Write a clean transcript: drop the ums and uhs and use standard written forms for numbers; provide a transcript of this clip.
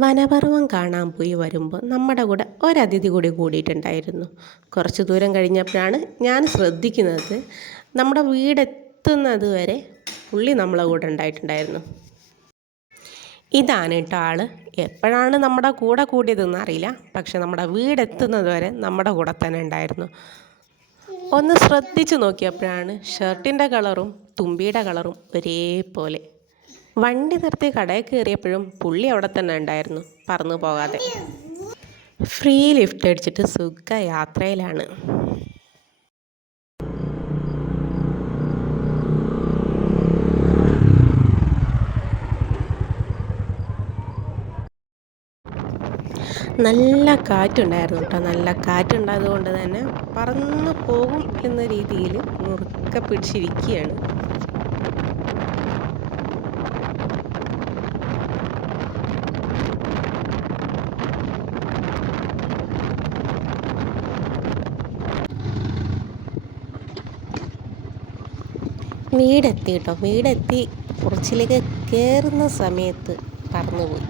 വനപർവ്വം കാണാൻ പോയി വരുമ്പോൾ നമ്മുടെ കൂടെ ഒരതിഥി കൂടി കൂടിയിട്ടുണ്ടായിരുന്നു. കുറച്ച് ദൂരം കഴിഞ്ഞപ്പോഴാണ് ഞാൻ ശ്രദ്ധിക്കുന്നത്, നമ്മുടെ വീടെത്തുന്നത് വരെ പുള്ളി നമ്മളെ കൂടെ ഉണ്ടായിട്ടുണ്ടായിരുന്നു. ഇതാണ് കേട്ടോ ആള്. എപ്പോഴാണ് നമ്മുടെ കൂടെ കൂടിയതെന്ന് അറിയില്ല, പക്ഷെ നമ്മുടെ വീടെത്തുന്നത് വരെ നമ്മുടെ കൂടെ തന്നെ ഉണ്ടായിരുന്നു. ഒന്ന് ശ്രദ്ധിച്ചു നോക്കിയപ്പോഴാണ് ഷർട്ടിൻ്റെ കളറും തുമ്പിയുടെ കളറും ഒരേപോലെ. വണ്ടി നിർത്തി കടയിൽ കയറിയപ്പോഴും പുള്ളി അവിടെ തന്നെ ഉണ്ടായിരുന്നു, പറന്നു പോകാതെ. ഫ്രീ ലിഫ്റ്റ് അടിച്ചിട്ട് സുഖ യാത്രയിലാണ്. നല്ല കാറ്റുണ്ടായിരുന്നു കേട്ടോ. നല്ല കാറ്റുണ്ടായത് കൊണ്ട് തന്നെ പറന്നു പോകും എന്ന രീതിയിൽ മുറുക്കെ പിടിച്ചിരിക്കുകയാണ്. വീടെത്തി കേട്ടോ. വീടെത്തി കുറച്ചിലേക്ക് കയറുന്ന സമയത്ത് പറന്നുപോയി.